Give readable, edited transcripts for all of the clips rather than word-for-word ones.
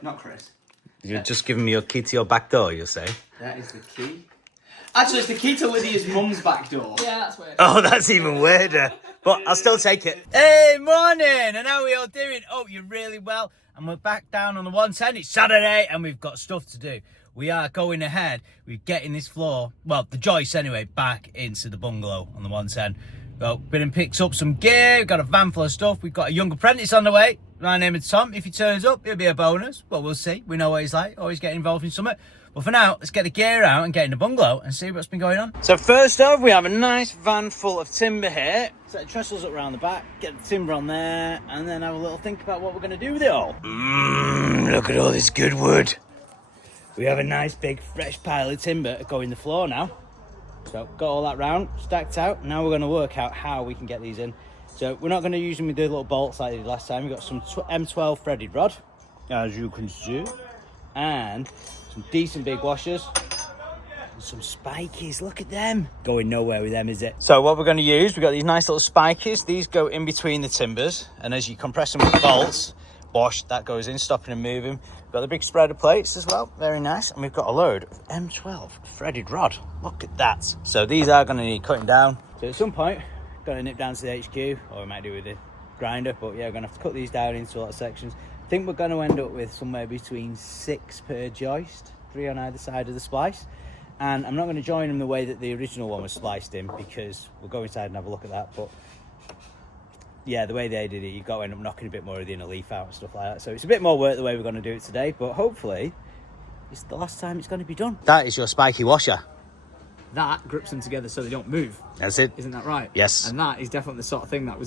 Not Chris. You're just giving me your key to your back door, you'll say? That is the key. Actually, it's the key to Lydia's mum's back door. Yeah, that's weird. Oh, that's even weirder. But I'll still take it. Hey, morning! And how are we all doing? Oh, you're really well. And we're back down on the 110. It's Saturday and we've got stuff to do. We are going ahead with getting this floor, well, the joist anyway, back into the bungalow on the 110. Well, been and picked up some gear. We've got a van full of stuff. We've got a young apprentice on the way. My name is Tom. If he turns up, it'll be a bonus. Well, we'll see. We know what he's like. Always getting involved in something. But for now, let's get the gear out and get in the bungalow and see what's been going on. So first off, we have a nice van full of timber here. Set the trestles up around the back, get the timber on there, and then have a little think about what we're going to do with it all. Look at all this good wood. We have a nice big fresh pile of timber to go in the floor now. So got all that round, stacked out. Now we're going to work out how we can get these in. So we're not going to use them with the little bolts like we did last time. We've got some M12 threaded rod, as you can see, and some decent big washers. And some spikies, look at them. Going nowhere with them, is it? So what we're going to use, we've got these nice little spikies. These go in between the timbers, and as you compress them with bolts, wash, that goes in, stopping and moving. We've got the big spreader plates as well, very nice. And we've got a load of M12 threaded rod. Look at that. So these are going to need cutting down. So at some point, got to nip down to the HQ, or we might do with the grinder, but yeah, we're going to have to cut these down into a lot of sections. I think we're going to end up with somewhere between 6 per joist, 3 on either side of the splice. And I'm not going to join them the way that the original one was spliced in, because we'll go inside and have a look at that. But yeah, the way they did it, you've got to end up knocking a bit more of the inner leaf out and stuff like that. So it's a bit more work the way we're going to do it today, but hopefully it's the last time it's going to be done. That is your spiky washer. That grips them together so they don't move. That's it. Isn't that right? Yes. And that is definitely the sort of thing that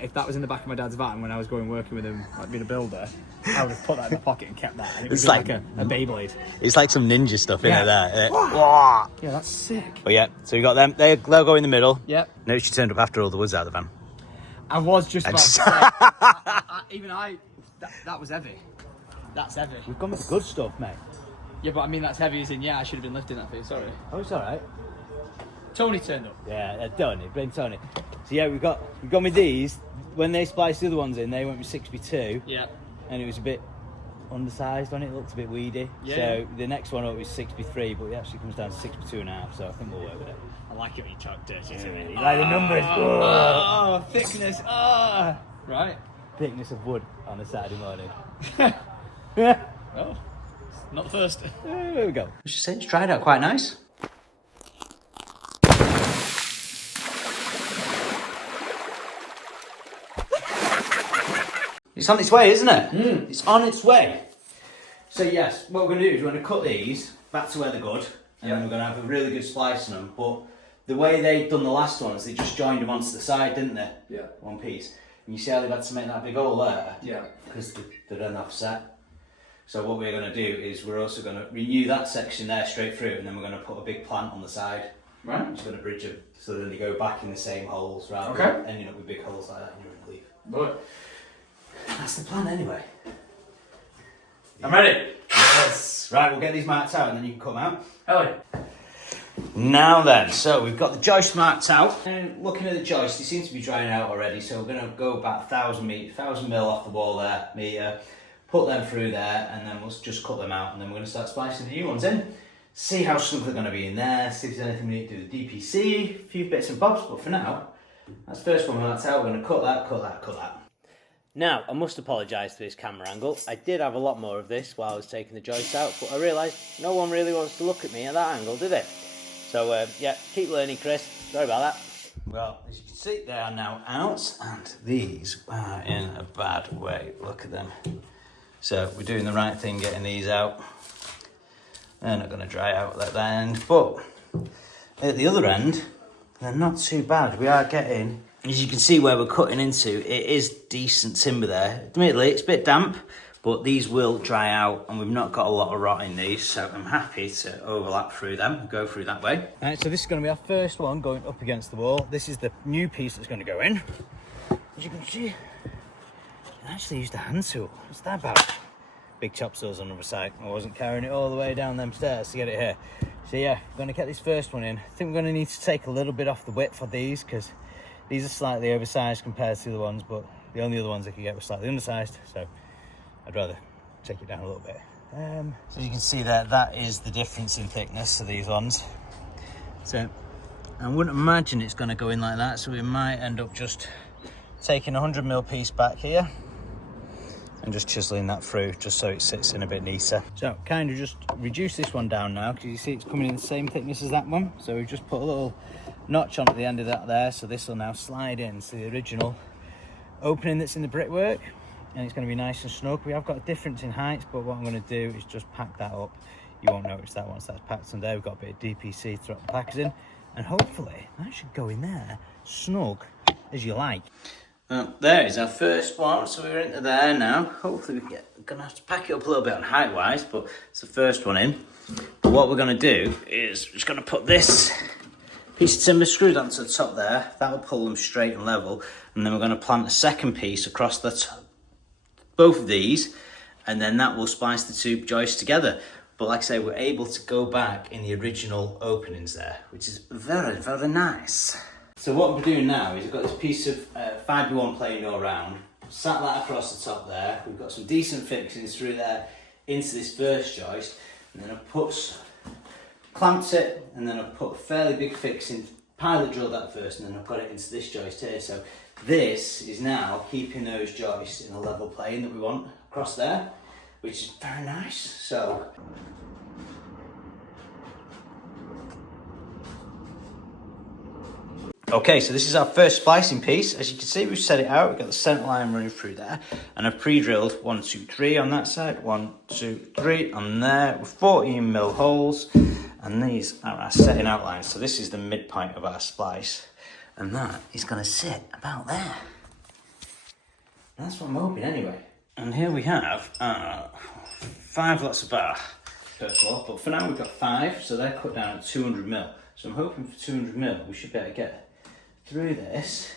if that was in the back of my dad's van when I was working with him, like being a builder, I would have put that in my pocket and kept that. And it was like a Beyblade. It's like some ninja stuff in there. Yeah, that's sick. But yeah, so you got them. They'll go in the middle. Yep. Notice you turned up after all the wood's out of the van. I was just about to say, that was heavy. That's heavy. We've gone with the good stuff, mate. Yeah, but I mean that's heavy as in, yeah, I should have been lifting that thing, sorry. Oh, it's all right. Tony turned up. Yeah, Tony, blame Tony. So yeah, we've gone with these. When they spliced the other ones in, they went with 6x2. Yeah. And it was a bit undersized on it. It looked a bit weedy. Yeah. So the next one up was 6x3, but it actually comes down to 6x2.5. So I think we'll work with it. I like it when you talk dirty to me. You like the numbers? Oh, thickness. Right. Thickness of wood on a Saturday morning. Oh, not the first. There we go. I should say it's dried out quite nice. It's on its way, isn't it? It's on its way. So yes, what we're going to do is we're going to cut these back to where they're good, and then we're going to have a really good slice on them. But the way they'd done the last ones, they just joined them onto the side, didn't they? Yeah. One piece. And you see how they've had to make that big hole there? Yeah. Because they don't offset. So what we're going to do is we're also going to renew that section there straight through, and then we're going to put a big plant on the side. Right. Which is going to bridge them, so then they go back in the same holes rather than ending up with big holes like that in your leaf. But That's the plan anyway. I'm ready. Yes. Right, we'll get these marked out and then you can come out. Hell yeah. Now then, so we've got the joist marked out. And looking at the joist, they seem to be drying out already. So we're going to go about 1,000 mil off the wall there, metre, put them through there, and then we'll just cut them out. And then we're going to start splicing the new ones in. See how snug they're going to be in there, see if there's anything we need to do with DPC, a few bits and bobs. But for now, that's the first one marked out. We're going to cut that. Now, I must apologise for this camera angle. I did have a lot more of this while I was taking the joist out, but I realised no one really wants to look at me at that angle, do they? So, yeah, keep learning, Chris. Sorry about that. Well, as you can see, they are now out, and these are in a bad way. Look at them. So, we're doing the right thing getting these out. They're not going to dry out at that end, but at the other end, they're not too bad. We are getting... As you can see where we're cutting into, it is decent timber there. Admittedly, it's a bit damp, but these will dry out, and we've not got a lot of rot in these, so I'm happy to overlap through them and go through that way. Right, so this is going to be our first one going up against the wall. This is the new piece that's going to go in. As you can see, I actually used a hand tool. What's that about? Big chop saws on the other side. I wasn't carrying it all the way down them stairs to get it here. So yeah, I'm going to get this first one in. I think we're going to need to take a little bit off the width of these, because these are slightly oversized compared to the other ones, but the only other ones I could get were slightly undersized, so I'd rather take it down a little bit. So you can see there, that is the difference in thickness of these ones. So I wouldn't imagine it's going to go in like that, so we might end up just taking a 100mm piece back here and just chiseling that through just so it sits in a bit neater. So kind of just reduce this one down now, because you see it's coming in the same thickness as that one. So we've just put a little notch on at the end of that there, so this will now slide into the original opening that's in the brickwork, and it's going to be nice and snug. We have got a difference in heights, but what I'm going to do is just pack that up. You won't notice that once that's packed in there. We've got a bit of DPC to drop the packers in, and hopefully that should go in there snug as you like. There is our first one, so we're into there now. Hopefully we're gonna have to pack it up a little bit on height wise, but it's the first one in. But what we're gonna do is we're just gonna put this piece of timber screwed onto the top there. That will pull them straight and level, and then we're gonna plant a second piece across the top, both of these, and then that will splice the two joists together. But like I say, we're able to go back in the original openings there, which is very, very nice. So what we're doing now is we've got this piece of 5x1 plain all round, sat that across the top there. We've got some decent fixings through there into this first joist, and then I've clamped it, and then I've put a fairly big fixing, pilot drilled that first, and then I've got it into this joist here. So this is now keeping those joists in a level plane that we want across there, which is very nice. So okay, so this is our first splicing piece. As you can see, we've set it out. We've got the centre line running through there, and I've pre-drilled 1, 2, 3 on that side, 1, 2, 3 on there with 14mm holes, and these are our setting outlines. So this is the midpoint of our splice, and that is going to sit about there. That's what I'm hoping anyway. And here we have 5 lots of bar per floor, but for now we've got 5, so they're cut down at 200mm. So I'm hoping for 200mm we should be able to get through this,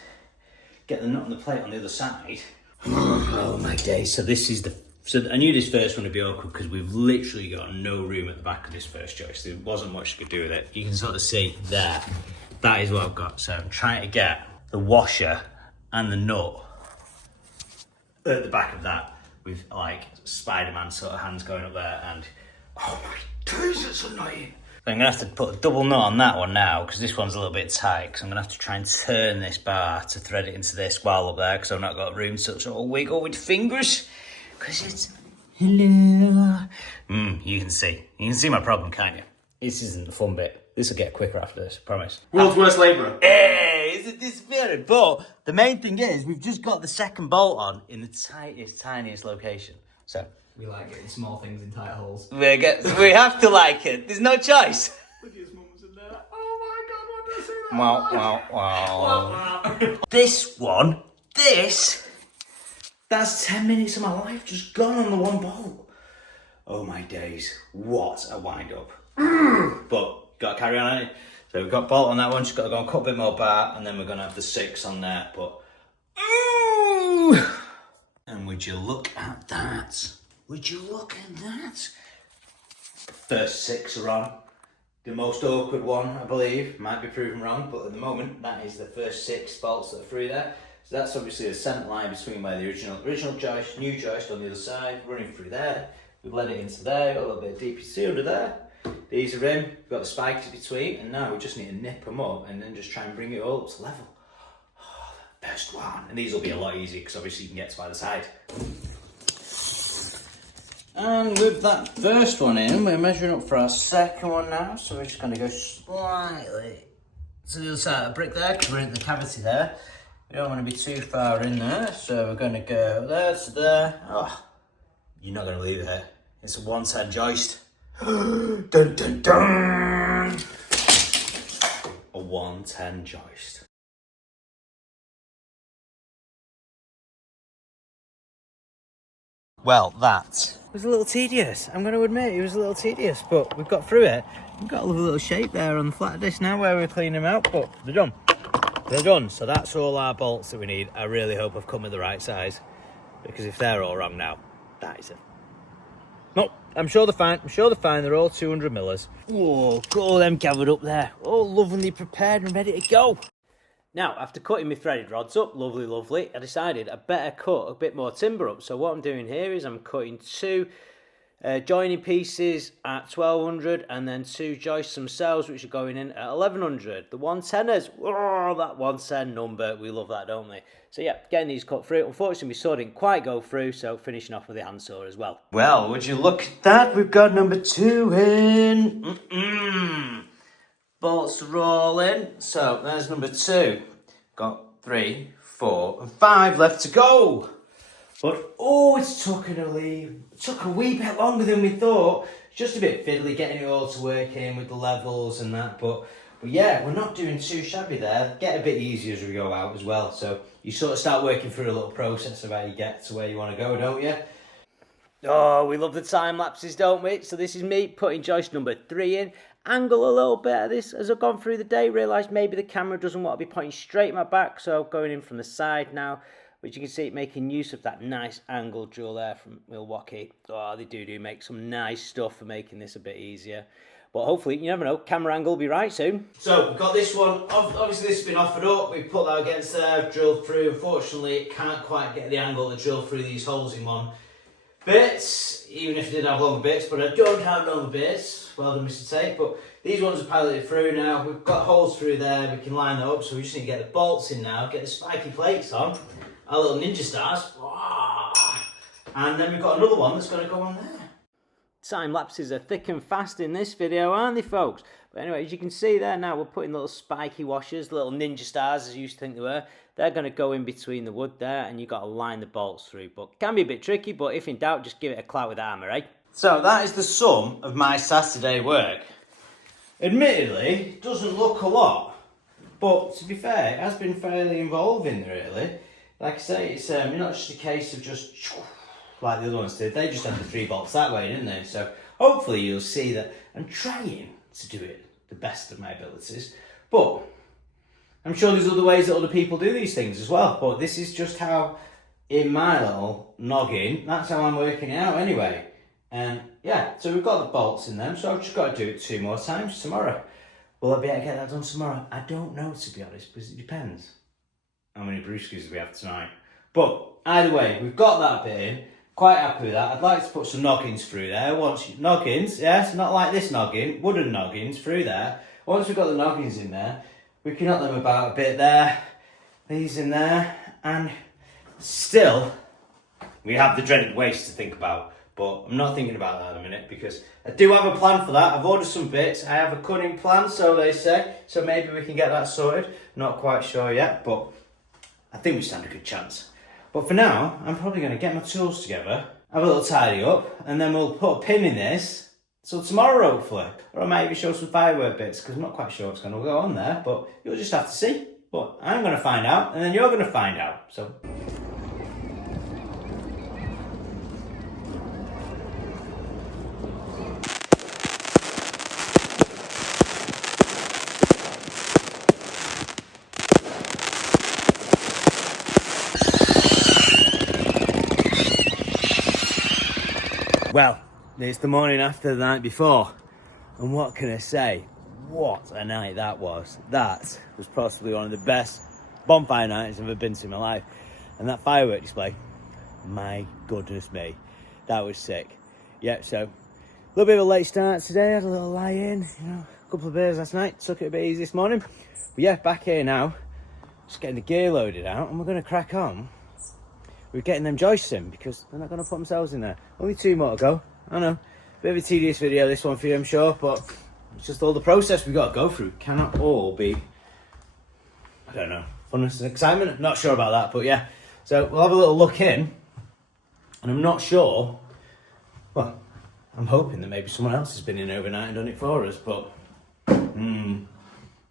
get the nut on the plate on the other side. Oh my days. So this is so I knew this first one would be awkward because we've literally got no room at the back of this first joist. There wasn't much you could do with it. You can sort of see there, that is what I've got. So I'm trying to get the washer and the nut at the back of that with like Spider-Man sort of hands going up there, and oh my days, it's annoying. I'm going to have to put a double nut on that one now because this one's a little bit tight, because I'm going to have to try and turn this bar to thread it into this while up there, because I've not got room to sort of wiggle with fingers, because it's... Hello. You can see my problem, can't you? This isn't the fun bit. This will get quicker after this, I promise. World's worst labourer. Hey, isn't this very? But the main thing is we've just got the second bolt on in the tiniest location. So We like getting small things in tight holes. we have to like it. There's no choice. Lydia's mum's in there. Oh my god, what did I say that? Wow. This one, that's 10 minutes of my life just gone on the one bolt. Oh my days, what a wind up. But gotta carry on, ain't it? So we've got bolt on that one, just gotta go and cut a bit more bar, and then we're gonna have the 6 on there, but and would you look at that? Would you look at that? First 6 are on. The most awkward one, I believe, might be proven wrong, but at the moment, that is the first 6 bolts that are through there. So that's obviously the centre line between where the original joist, new joist on the other side, running through there. We've let it into there, got a little bit of DPC under there. These are in, we've got the spikes in between, and now we just need to nip them up and then just try and bring it all up to level. Oh, the best one. And these will be a lot easier because obviously you can get to either side. And with that first one in, we're measuring up for our second one now. So we're just going to go slightly to the other side of the brick there, because we're in the cavity there. We don't want to be too far in there, so we're going to go there to there. Oh, you're not going to believe it. It's a 110 joist. Dun dun dun! A 110 joist. Well, that was a little tedious. I'm going to admit it was a little tedious, but we've got through it. We've got a lovely little shape there on the flat disc now where we're cleaning them out, but they're done. They're done. So that's all our bolts that we need. I really hope I've come with the right size, because if they're all wrong now, that is it. No, I'm sure they're fine. I'm sure they're fine. They're all 200 millers. Whoa, got all them gathered up there. All lovingly prepared and ready to go. Now, after cutting my threaded rods up, lovely, I decided I better cut a bit more timber up. So what I'm doing here is I'm cutting 2 joining pieces at 1200 and then 2 joists themselves, which are going in at 1100. The 110ers, oh, that 110 number, we love that, don't we? So yeah, getting these cut through. Unfortunately, my saw didn't quite go through, so finishing off with the handsaw as well. Well, would you look at that? We've got number 2 in. Bolts rolling. So there's number 2. Got 3, 4, and 5 left to go. But oh, it took a wee bit longer than we thought. It's just a bit fiddly getting it all to work in with the levels and that. But yeah, we're not doing too shabby there. Get a bit easier as we go out as well. So you sort of start working through a little process of how you get to where you want to go, don't you? Oh, we love the time lapses, don't we? So this is me putting joist number 3 in. Angle a little bit of this as I've gone through the day. Realised maybe the camera doesn't want to be pointing straight at my back, so going in from the side now, which you can see making use of that nice angle drill there from Milwaukee. Oh, they do make some nice stuff for making this a bit easier. But hopefully, you never know, camera angle will be right soon. So we've got this one, obviously this has been offered up, we've put that against there, drilled through. Unfortunately, it can't quite get the angle to drill through these holes in one bit, even if I did have longer bits, but I don't have longer bits. Well done, Mr. Tate. But these ones are piloted through now. We've got holes through there, we can line that up, so we just need to get the bolts in now, get the spiky plates on, our little ninja stars, and then we've got another one that's going to go on there. Time lapses are thick and fast in this video, aren't they, folks? But anyway, as you can see there now, we're putting little spiky washers, little ninja stars, as you used to think they were. They're going to go in between the wood there, and you've got to line the bolts through. But can be a bit tricky, but if in doubt, just give it a clout with the hammer, eh? So that is the sum of my Saturday work. Admittedly, it doesn't look a lot, but to be fair, it has been fairly involving, really. Like I say, it's not just a case of just like the other ones did. They just had the 3 bolts that way, didn't they? So hopefully you'll see that I'm trying to do it the best of my abilities. But I'm sure there's other ways that other people do these things as well. But this is just how, in my little noggin, that's how I'm working it out anyway. And yeah, so we've got the bolts in them. So I've just got to do it 2 more times tomorrow. Will I be able to get that done tomorrow? I don't know, to be honest, because it depends how many brewskis we have tonight. But either way, we've got that bit in. Quite happy with that. I'd like to put some noggins through there. Noggins, yes, not like this noggin, wooden noggins through there. Once we've got the noggins in there, we can knock them about a bit there, these in there, and still, we have the dreaded waste to think about. But I'm not thinking about that in a minute because I do have a plan for that. I've ordered some bits. I have a cunning plan, so they say. So maybe we can get that sorted. Not quite sure yet, but I think we stand a good chance. But for now, I'm probably going to get my tools together, have a little tidy up, and then we'll put a pin in this. So tomorrow, hopefully. Or I might even show some firework bits, because I'm not quite sure what's going to go on there. But you'll just have to see. But I'm going to find out, and then you're going to find out. So well, it's the morning after the night before, and what can I say? What a night that was. That was possibly one of the best bonfire nights I've ever been to in my life. And that firework display, my goodness me, that was sick. Yeah, so a little bit of a late start today, had a little lie-in, a couple of beers last night, took it a bit easy this morning. But yeah, back here now, just getting the gear loaded out, and we're going to crack on. We're getting them joists in because they're not going to put themselves in there. Only 2 more to go. I know, bit of a tedious video this one for you, I'm sure, but it's just all the process we've got to go through. Cannot all be, I don't know, funness and excitement. Not sure about that, but yeah. So we'll have a little look in, and I'm not sure. Well, I'm hoping that maybe someone else has been in overnight and done it for us, but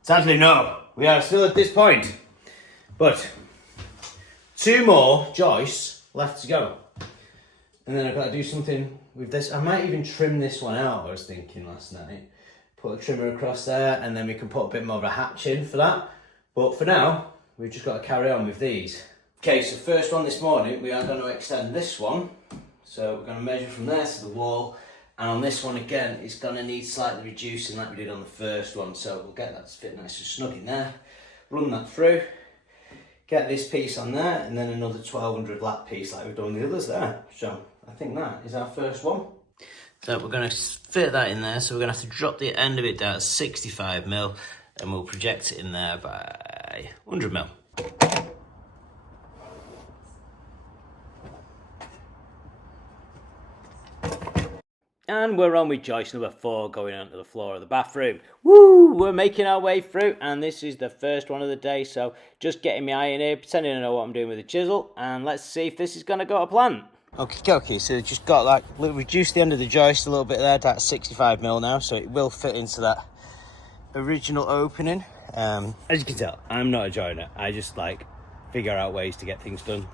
sadly no. We are still at this point, but 2 more joists left to go. And then I've got to do something with this. I might even trim this one out, I was thinking last night. Put a trimmer across there, and then we can put a bit more of a hatch in for that. But for now, we've just got to carry on with these. Okay, so first one this morning, we are going to extend this one. So we're going to measure from there to the wall. And on this one again, it's going to need slightly reducing like we did on the first one. So we'll get that to fit nice and snug in there. run that through, get this piece on there, and then another 1200 lat piece like we've done the others there. So I think that is our first one. So we're going to fit that in there, so we're going to have to drop the end of it down to 65mm, and we'll project it in there by 100mm. And we're on with joist number 4 going onto the floor of the bathroom. Woo! We're making our way through, and this is the first one of the day, so just getting my iron here, pretending I know what I'm doing with the chisel, and let's see if this is going to go to plan. Okay, so just got like, reduced the end of the joist a little bit there, down to 65mm now, so it will fit into that original opening. As you can tell, I'm not a joiner. I just like figure out ways to get things done.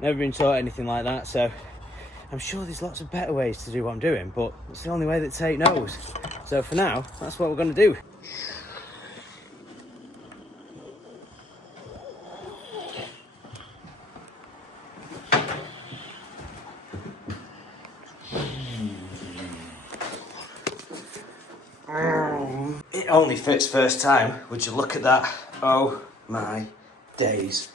Never been taught anything like that, so I'm sure there's lots of better ways to do what I'm doing, but it's the only way that Tate knows. So for now, that's what we're going to do. It only fits first time. Would you look at that? Oh my days.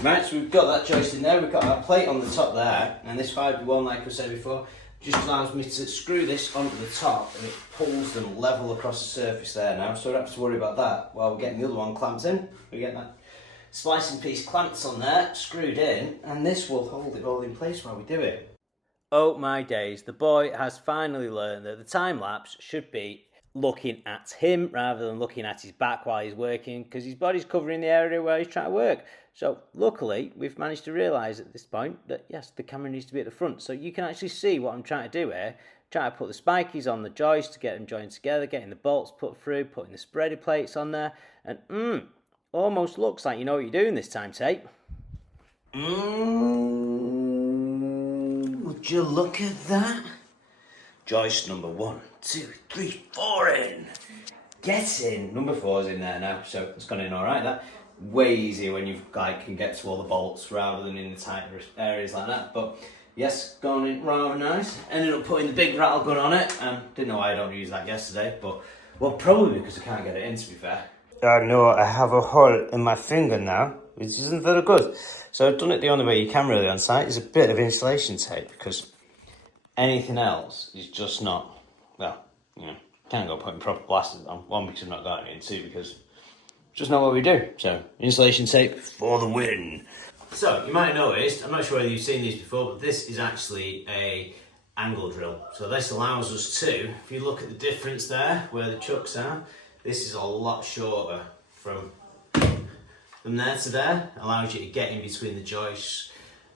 Right, so we've got that joist in there, we've got that plate on the top there, and this 5B1, like I said before, just allows me to screw this onto the top, and it pulls them level across the surface there now, so we don't have to worry about that while we're getting the other one clamped in. We get that splicing piece clamped on there, screwed in, and this will hold it all in place while we do it. Oh my days, the boy has finally learned that the time lapse should be looking at him rather than looking at his back while he's working, because his body's covering the area where he's trying to work. So luckily we've managed to realise at this point that yes, the camera needs to be at the front, so you can actually see what I'm trying to do here. Trying to put the spikies on the joist to get them joined together, getting the bolts put through, putting the spreader plates on there, and almost looks like you know what you're doing this time, Tate. Would you look at that? Joist number 1, 2, 3, 4 in. Get in. Number 4's in there now, so it's gone in all right. That way easier when you can get to all the bolts rather than in the tighter areas like that. But yes, gone in rather nice. Ended up putting the big rattle gun on it. Didn't know why I don't use that yesterday, but well, probably because I can't get it in. To be fair. No, I have a hole in my finger now, which isn't very good. So I've done it the only way you can really on site is a bit of insulation tape, because anything else is just not, well, you know, can't go putting proper plasters on. 1, because I've not got any, and 2, because it's just not what we do. So, insulation tape for the win. So, you might have noticed, I'm not sure whether you've seen these before, but this is actually a angle drill. So this allows us to, if you look at the difference there, where the chucks are, this is a lot shorter from there to there. Allows you to get in between the joists,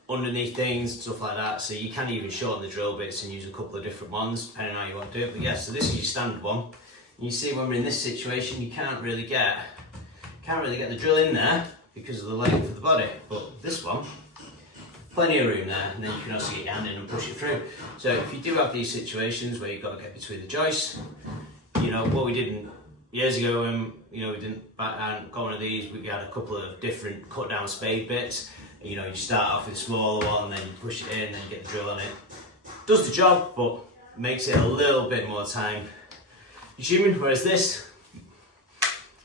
underneath things, stuff like that, so you can even shorten the drill bits and use a couple of different ones depending on how you want to do it. But yeah, so this is your standard one. And you see when we're in this situation, you can't really get the drill in there because of the length of the body. But this one, plenty of room there, and then you can also get your hand in and push it through. So if you do have these situations where you've got to get between the joists, you know what we did years ago when we didn't got one of these, we had a couple of different cut down spade bits. You start off with a smaller one, then you push it in, then you get the drill on it. Does the job, but makes it a little bit more time consuming. Whereas this,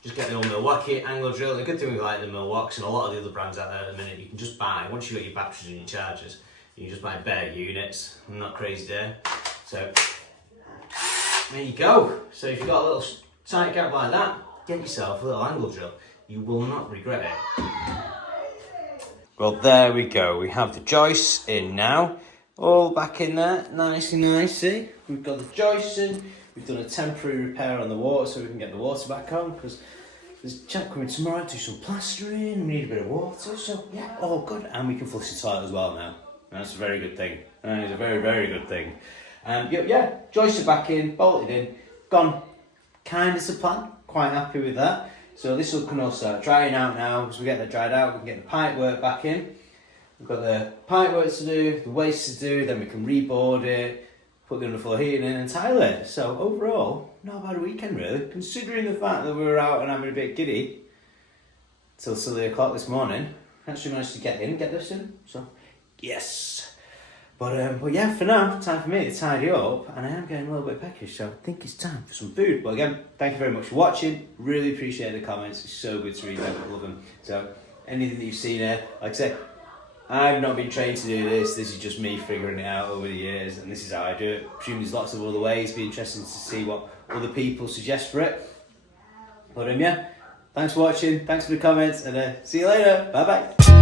just get the old Milwaukee angle drill. The good thing with the Milwaukees and a lot of the other brands out there at the minute, you can just buy, once you've got your batteries and your chargers, you can just buy bare units. I'm not crazy there. So, there you go. So if you've got a little tight gap like that, get yourself a little angle drill. You will not regret it. Well, there we go. We have the joists in now. All back in there, nice and nice, see? We've got the joists in. We've done a temporary repair on the water so we can get the water back on, because there's a chap coming tomorrow to do some plastering. We need a bit of water, so yeah, all good. And we can flush the toilet as well now. That's a very good thing. That is a very, very good thing. Yeah, joists are back in, bolted in, gone kind of to plan. Quite happy with that. So this can all start drying out now. As we get that dried out, we can get the pipe work back in. We've got the pipe work to do, the waste to do, then we can reboard it, put the underfloor heating in and tile it. So overall, not a bad weekend really, considering the fact that we were out and having a bit giddy till silly o'clock this morning. Actually managed to get this in, so yes. But yeah, for now, time for me to tidy up, and I am getting a little bit peckish, so I think it's time for some food. But again, thank you very much for watching. Really appreciate the comments. It's so good to read them. I love them. So anything that you've seen here, like I say, I've not been trained to do this. This is just me figuring it out over the years, and this is how I do it. I presume there's lots of other ways. It'd be interesting to see what other people suggest for it. But yeah, thanks for watching. Thanks for the comments, and see you later. Bye bye.